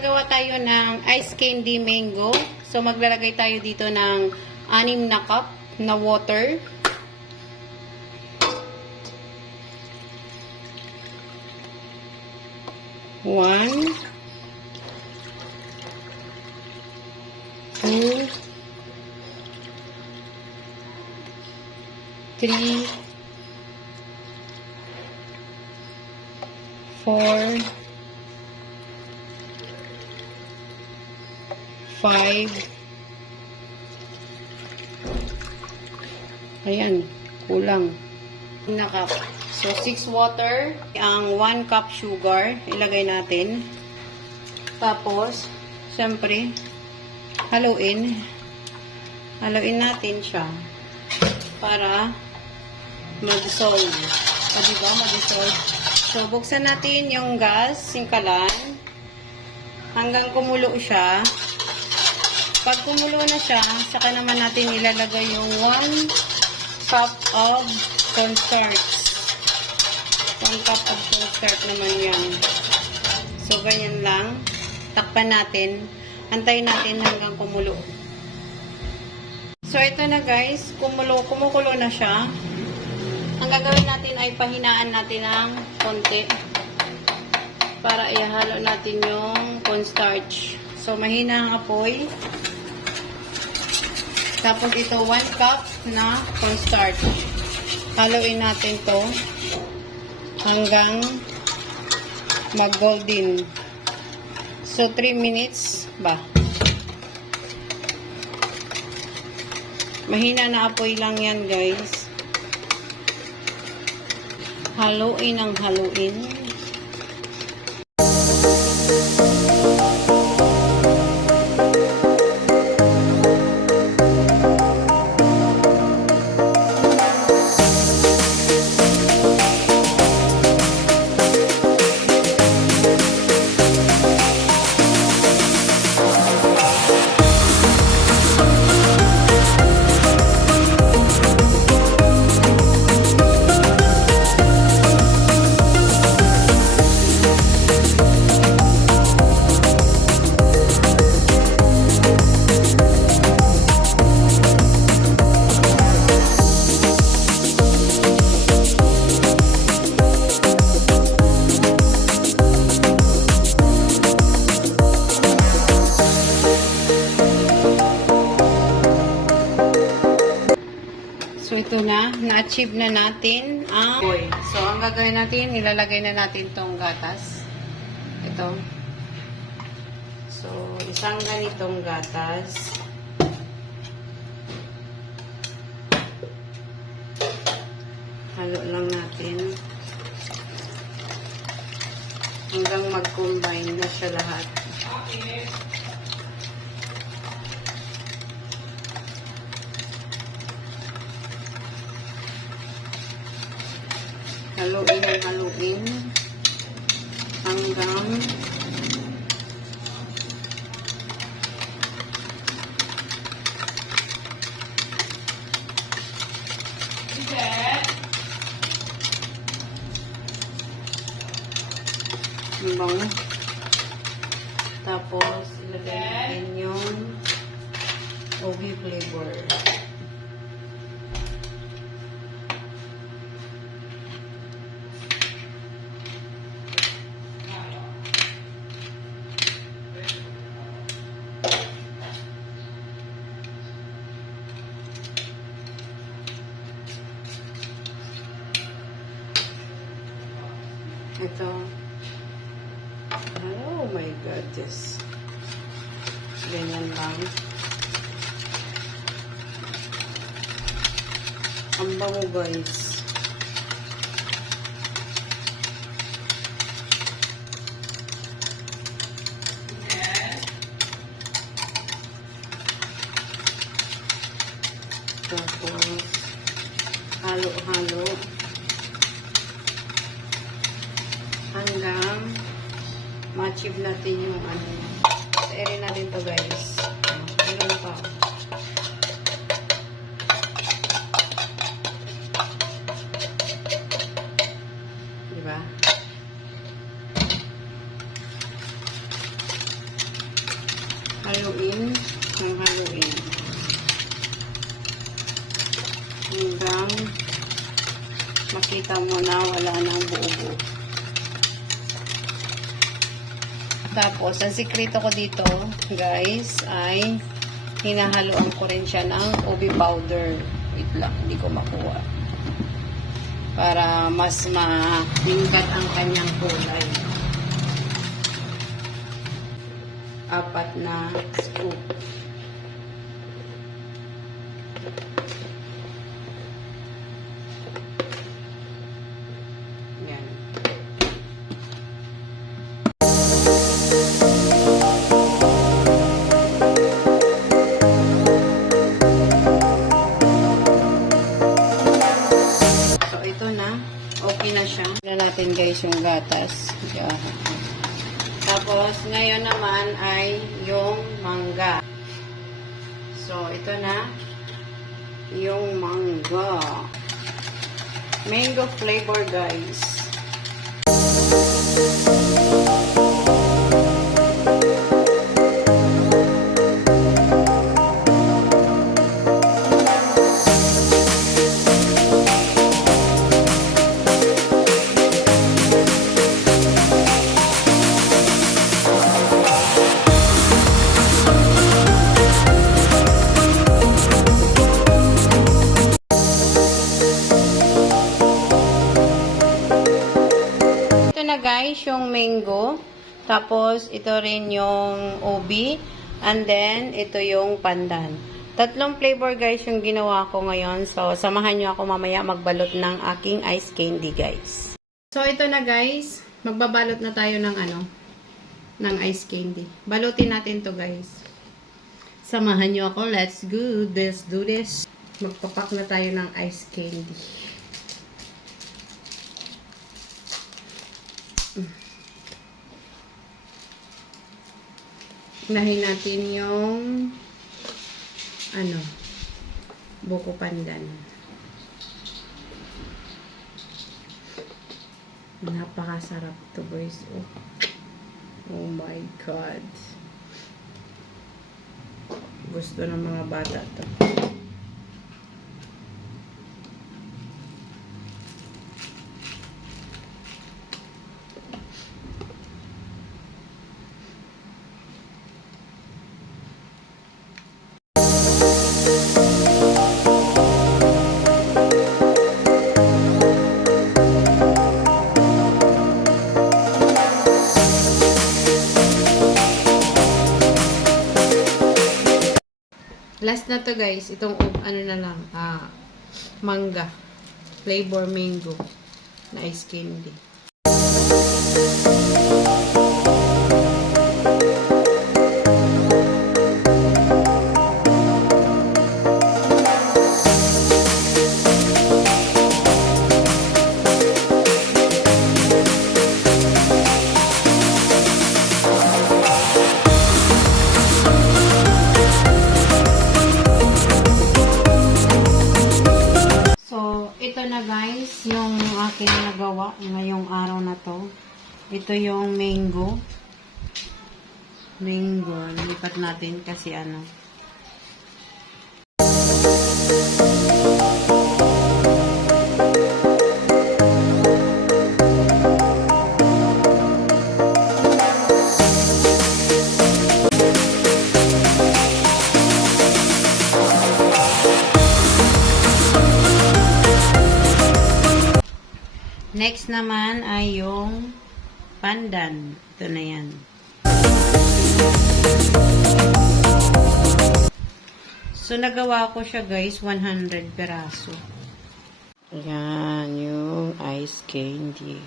gagawa tayo ng ice candy mango. So, maglalagay tayo dito ng 6 na cup na water. One, two, three, 4, 5. Ayan, kulang. Na cup. So, 6 water. Ang 1 cup sugar, ilagay natin. Tapos, syempre, haluin. Haluin natin siya para mag-dissolve. O, diba? Mag-dissolve. So, buksan natin yung gas, yung kalan, hanggang kumulo siya. Pag kumulo na siya, saka naman natin ilalagay yung 1 cup of cornstarch. 1 cup of cornstarch naman yan. So, ganyan lang. Takpan natin. Antayin natin hanggang kumulo. So, ito na guys. Kumukulo na siya. Ang gagawin natin ay pahinaan natin ng konti para ihalo natin yung cornstarch. So, mahina ang apoy. Tapos ito, 1 cup na cornstarch. Haluin natin to hanggang mag-golden. So, 3 minutes ba? Mahina na apoy lang yan, guys. Haluin ang haluin. So, ito na-achieve na natin ang apoy. So, ang gagawin natin, ilalagay na natin tong gatas. Ito. So, isang ganitong gatas. Halo lang natin. Hanggang mag-combine na siya lahat. Haluin ang haluin hanggang bango. Tapos ilagay natin yung OB flavor. Ito. Oh my God, yes. Ganyan lang. Ang bango, guys. Tapos, halo-halo. Hanggang ma-achieve natin yung ano. Sa-ere natin to, guys. Meron pa. Diba? makita mo na wala nang buo-buo. Tapos, ang sikreto ko dito, guys, ay hinahaluan ko rin siya ng ubi powder. Wait lang, hindi ko makuha. Para mas matingkat ang kanyang kulay. 4 na scoop. Yan. So, ito na. Okay na siya. Tignan natin guys yung gatas. Yan. Tapos, ngayon naman ay yung mangga. So, ito na yung mangga. Mango flavor, guys. Guys, yung mango. Tapos, ito rin yung ubi. And then, ito yung pandan. 3 flavor, guys, yung ginawa ko ngayon. So, samahan nyo ako mamaya magbalot ng aking ice candy, guys. So, ito na, guys. Magbabalot na tayo ng ng ice candy. Balutin natin to, guys. Samahan nyo ako. Let's go. Let's do this. Magpapak na tayo ng ice candy. Unahin natin yung buko pandan. Napakasarap to, guys. Oh my God. Gusto ng mga bata to. Last na to, guys. Itong na lang, mangga. Flavor mango na ice candy. Ito na, guys, yung aking nagawa ngayong araw na to. Ito yung mango. Lipat natin kasi next naman ay yung pandan. Ito na yan. So, nagawa ko siya, guys, 100 peraso. Yan, yung ice candy.